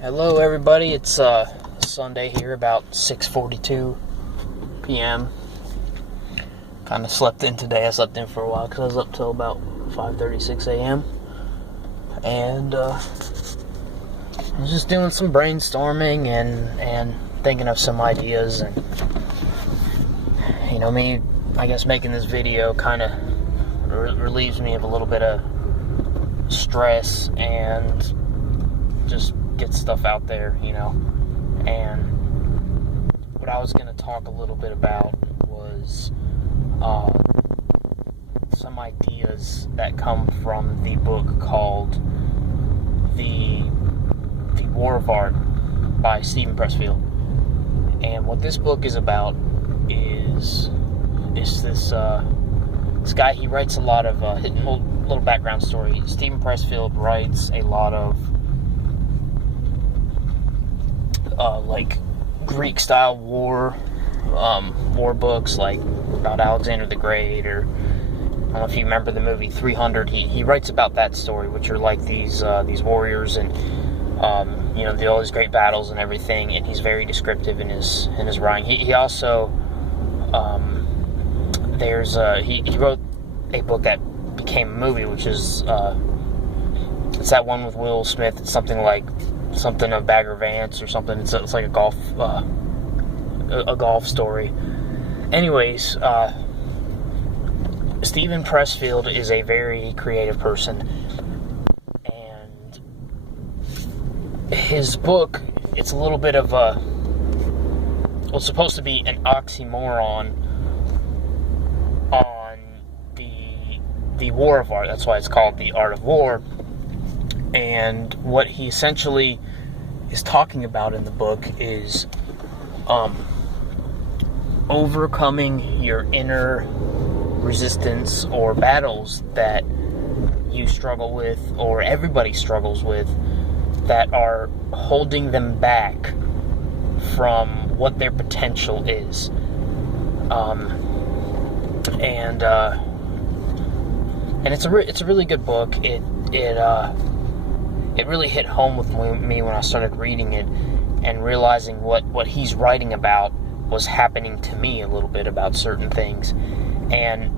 Hello everybody, it's Sunday here, about 6:42 p.m. Kind of slept in today. I slept in for a while because I was up till about 5:36 a.m. And I was just doing some brainstorming and thinking of some ideas. And me, I guess making this video kind of relieves me of a little bit of stress and just get stuff out there, and what I was going to talk a little bit about was some ideas that come from the book called The War of Art by Steven Pressfield. And what this book is about is this guy. He writes a lot of little background story. Steven Pressfield writes a lot of like Greek-style war books, like about Alexander the Great, or I don't know if you remember the movie 300. He writes about that story, which are like these warriors and all these great battles and everything. And he's very descriptive in his writing. He also he wrote a book that became a movie, which is it's that one with Will Smith. It's something of Bagger Vance or something. It's like a golf story. Anyways, Steven Pressfield is a very creative person, and his book, it's a little bit of it's supposed to be an oxymoron on the war of art. That's why it's called The Art of War. And what he essentially is talking about in the book is overcoming your inner resistance or battles that you struggle with, or everybody struggles with, that are holding them back from what their potential is. And it's a really good book. It really hit home with me when I started reading it and realizing what he's writing about was happening to me a little bit about certain things. And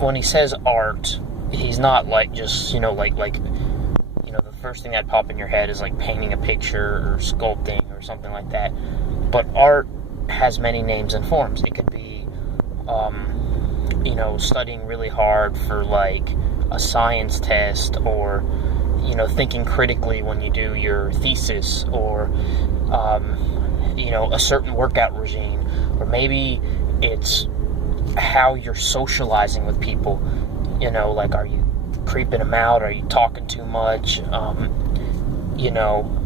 when he says art, he's not like just, the first thing that pop in your head is like painting a picture or sculpting or something like that. But art has many names and forms. It could be, studying really hard for like a science test, or thinking critically when you do your thesis, or a certain workout regime, or maybe it's how you're socializing with people. Like, are you creeping them out? Are you talking too much?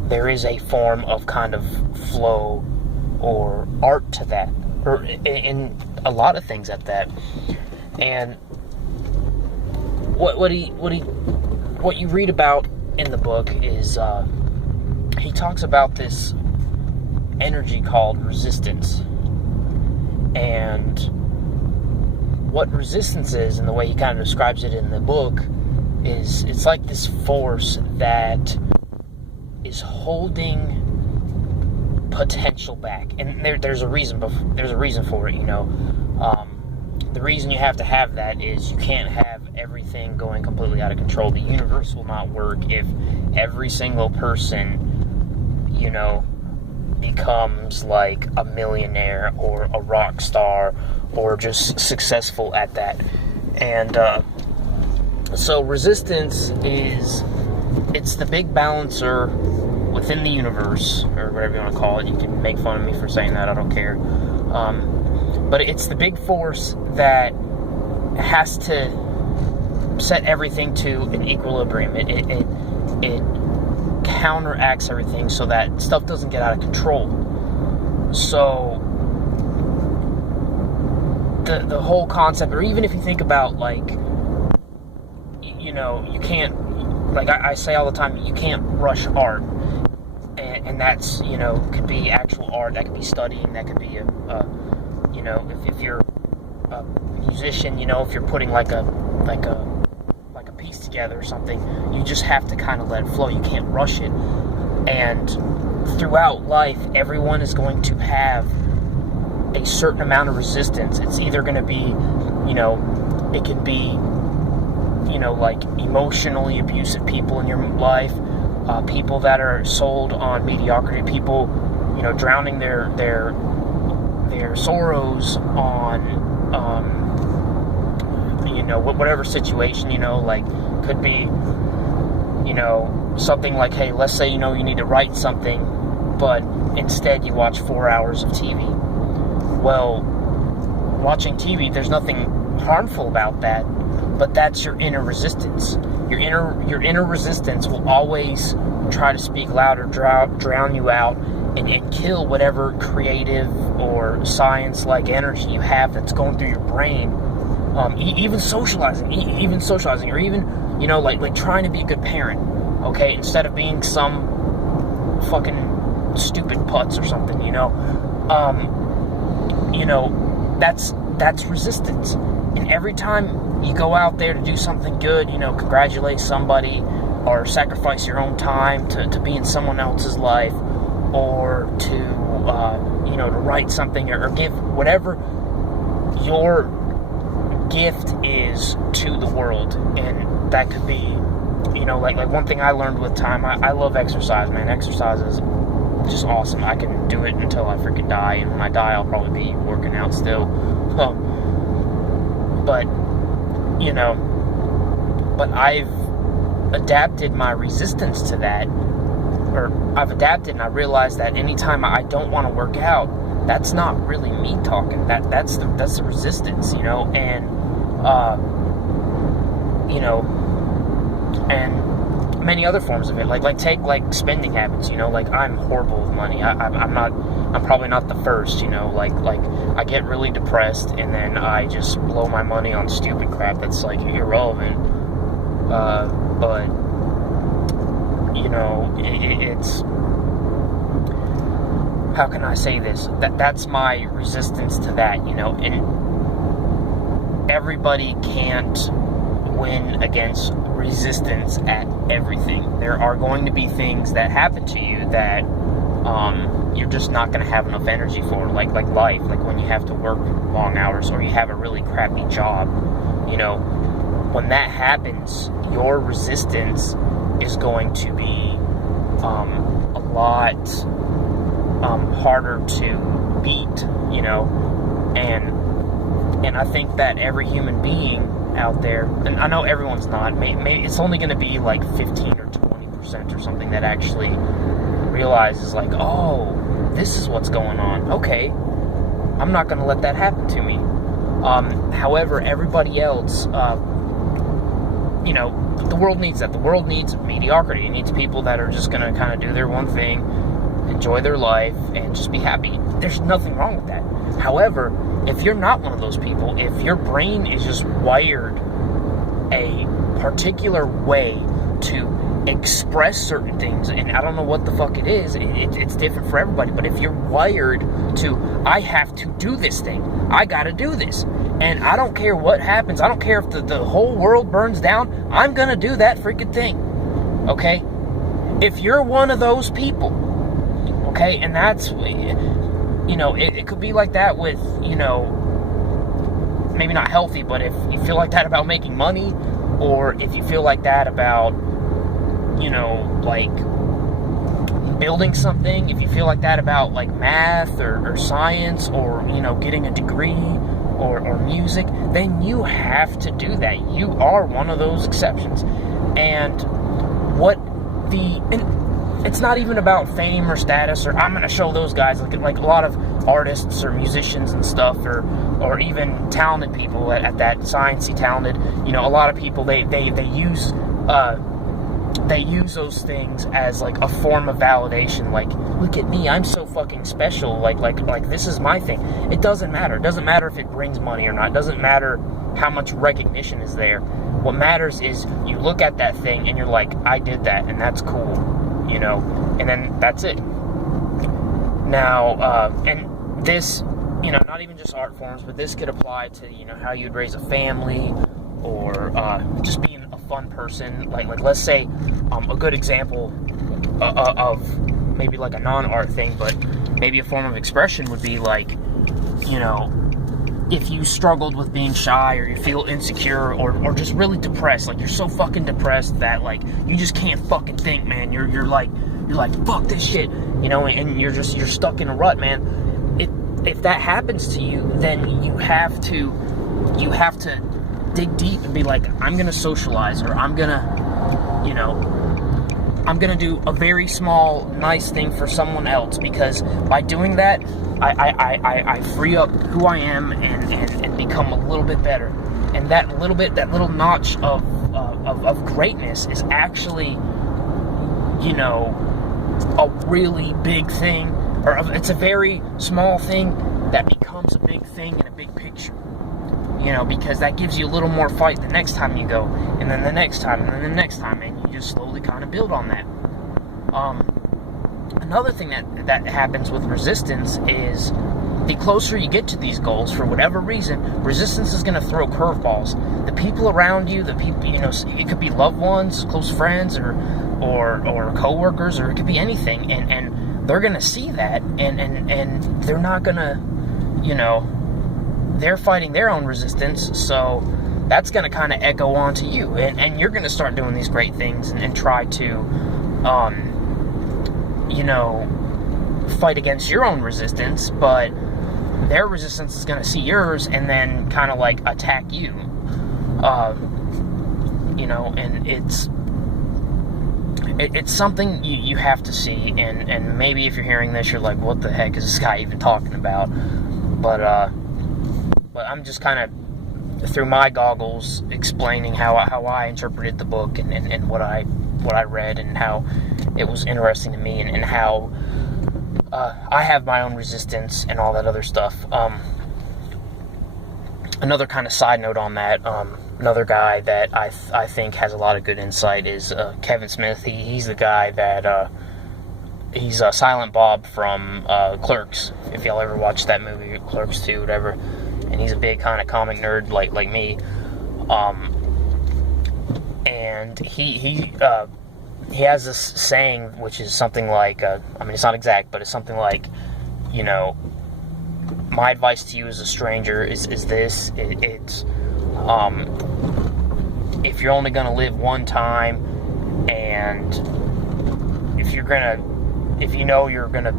There is a form of kind of flow or art to that, or in a lot of things at that. And what you read about in the book is he talks about this energy called resistance. And what resistance is, and the way he kind of describes it in the book, is it's like this force that is holding potential back. And there's a reason for it. The reason you have to have that is you can't have everything going completely out of control. The universe will not work if every single person, becomes like a millionaire or a rock star or just successful at that. And so resistance it's the big balancer within the universe, or whatever you want to call it. You can make fun of me for saying that, I don't care. But it's the big force that has to set everything to an equilibrium. It counteracts everything so that stuff doesn't get out of control. So the whole concept, or even if you think about like, you can't, like I say all the time, you can't rush art. And that's, could be actual art, that could be studying, that could be if you're a musician, if you're putting like a piece together or something, you just have to kind of let it flow. You can't rush it. And throughout life, everyone is going to have a certain amount of resistance. It's either going to be, it could be, like emotionally abusive people in your life, people that are sold on mediocrity, people, drowning their sorrows on, whatever situation, like, could be, something like, hey, let's say, you need to write something, but instead you watch 4 hours of TV. Well, watching TV, there's nothing harmful about that, but that's your inner resistance. Your inner resistance will always try to speak louder, drown you out, and kill whatever creative or science-like energy you have that's going through your brain. Even socializing, or even, like trying to be a good parent, okay, instead of being some fucking stupid putz or something, that's resistance. And every time you go out there to do something good, congratulate somebody, or sacrifice your own time to be in someone else's life, or to to write something, or give whatever your gift is to the world. And that could be, like one thing I learned with time, I love exercise, man. Exercise is just awesome. I can do it until I freaking die, and when I die, I'll probably be working out still. But I've adapted my resistance to that, or I've adapted, and I realized that anytime I don't want to work out, that's not really me talking. That's the resistance, and and many other forms of it, like take spending habits, like I'm horrible with money. I'm probably not the first, like I get really depressed, and then I just blow my money on stupid crap that's like irrelevant. But it's, how can I say this? That's my resistance to that, and everybody can't win against resistance at everything. There are going to be things that happen to you that you're just not going to have enough energy for, like life, like when you have to work long hours, or you have a really crappy job. When that happens, your resistance is going to be a lot harder to beat, and I think that every human being out there, and I know everyone's not, maybe it's only going to be like 15 or 20% or something that actually realizes, like, oh, this is what's going on. Okay, I'm not going to let that happen to me. However, everybody else, the world needs that. The world needs mediocrity. It needs people that are just going to kind of do their one thing, enjoy their life, and just be happy. There's nothing wrong with that. However, if you're not one of those people, if your brain is just wired a particular way to express certain things, and I don't know what the fuck it is, it's different for everybody, but if you're wired to, I have to do this thing, I gotta do this, and I don't care what happens, I don't care if the whole world burns down, I'm gonna do that freaking thing, okay? If you're one of those people, okay, and that's, it could be like that with, maybe not healthy, but if you feel like that about making money, or if you feel like that about, like building something, if you feel like that about like math or science, or, getting a degree, or music, then you have to do that. You are one of those exceptions. And it's not even about fame or status, or I'm going to show those guys, like a lot of artists or musicians and stuff, or even talented people at that sciencey talented, a lot of people, they use those things as like a form of validation, like, look at me, I'm so fucking special, like this is my thing. It doesn't matter. It doesn't matter if it brings money or not. It doesn't matter how much recognition is there. What matters is you look at that thing and you're like, I did that, and that's cool, and then that's it. Now, and this, not even just art forms, but this could apply to, how you'd raise a family, or just being a fun person. Like let's say, a good example of maybe like a non-art thing, but maybe a form of expression would be like, you know, if you struggled with being shy, or you feel insecure, or just really depressed, like you're so fucking depressed that like you just can't fucking think, man. You're like fuck this shit, you know, and you're stuck in a rut, man. If that happens to you, then you have to dig deep and be like, I'm gonna socialize, or I'm gonna, you know, I'm gonna do a very small, nice thing for someone else, because by doing that, I free up who I am and become a little bit better. And that little notch of greatness is actually, you know, a really big thing, or it's a very small thing that becomes a big thing in a big picture. You know, because that gives you a little more fight the next time you go, and then the next time, and then the next time, and you just slowly kind of build on that. Another thing that happens with resistance is the closer you get to these goals, for whatever reason, resistance is going to throw curveballs. The people around you, the people, you know, it could be loved ones, close friends, or co-workers, or it could be anything, and they're going to see that, and they're not going to, you know, they're fighting their own resistance, so that's going to kind of echo onto you, and you're going to start doing these great things and try to, you know, fight against your own resistance, but their resistance is going to see yours and then kind of like attack you, you know, and it's something you have to see, and maybe if you're hearing this, you're like, what the heck is this guy even talking about? But I'm just kind of, through my goggles, explaining how I interpreted the book, and what I read, and how it was interesting to me, and how I have my own resistance and all that other stuff. Another kind of side note on that, another guy that I think has a lot of good insight is Kevin Smith. He's the guy that he's Silent Bob from Clerks. If y'all ever watched that movie, Clerks 2, whatever. And he's a big kind of comic nerd like me. And he has this saying, which is something like, I mean, it's not exact, but it's something like, you know, my advice to you as a stranger is this. It's if you're only going to live one time, and if you know you're going to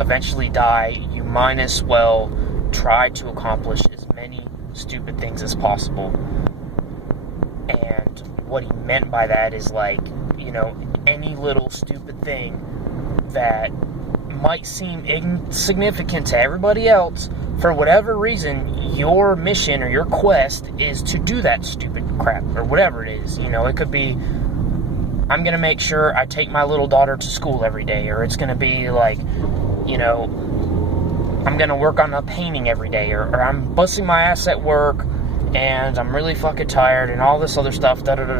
eventually die, you might as well try to accomplish as many stupid things as possible. And what he meant by that is, like, you know, any little stupid thing that might seem insignificant to everybody else, for whatever reason, your mission or your quest is to do that stupid crap, or whatever it is. You know, it could be, I'm gonna make sure I take my little daughter to school every day, or it's gonna be like, you know, I'm gonna work on a painting every day, or I'm busting my ass at work, and I'm really fucking tired, and all this other stuff, But I'm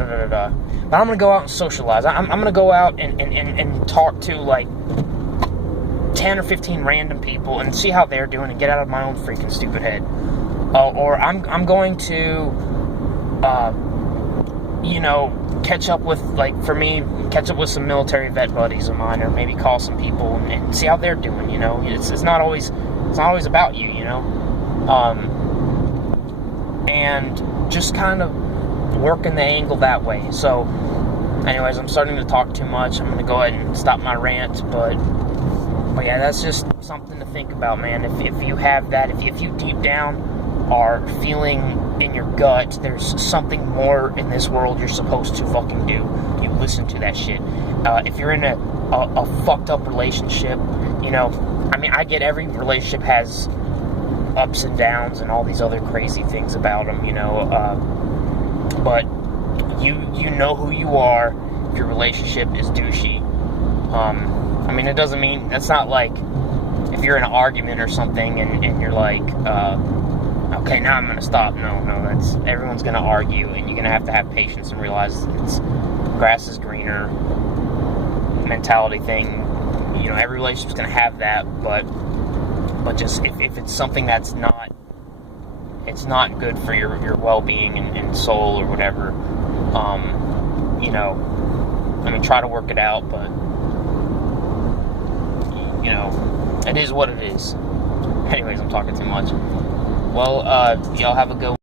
gonna go out and socialize. I'm gonna go out and talk to like 10 or 15 random people and see how they're doing, and get out of my own freaking stupid head. Or I'm going to, you know, catch up with with some military vet buddies of mine, or maybe call some people and see how they're doing. You know, it's not always about you, you know, and just kind of working the angle that way. So, anyways, I'm starting to talk too much. I'm gonna go ahead and stop my rant, but yeah, that's just something to think about, man. If you have that, if you deep down are feeling in your gut there's something more in this world you're supposed to fucking do, you listen to that shit. If you're in a fucked up relationship, you know, I mean, I get every relationship has ups and downs and all these other crazy things about them, you know, but you know who you are if your relationship is douchey. I mean, it doesn't mean, it's not like if you're in an argument or something and you're like, okay, now I'm going to stop. No, that's, everyone's going to argue, and you're going to have patience and realize it's grass is greener mentality thing. You know, every relationship's going to have that, but just if it's something that's not, it's not good for your well-being and soul or whatever, you know, I mean, try to work it out, but, you know, it is what it is. Anyways, I'm talking too much. Well, y'all have a good one.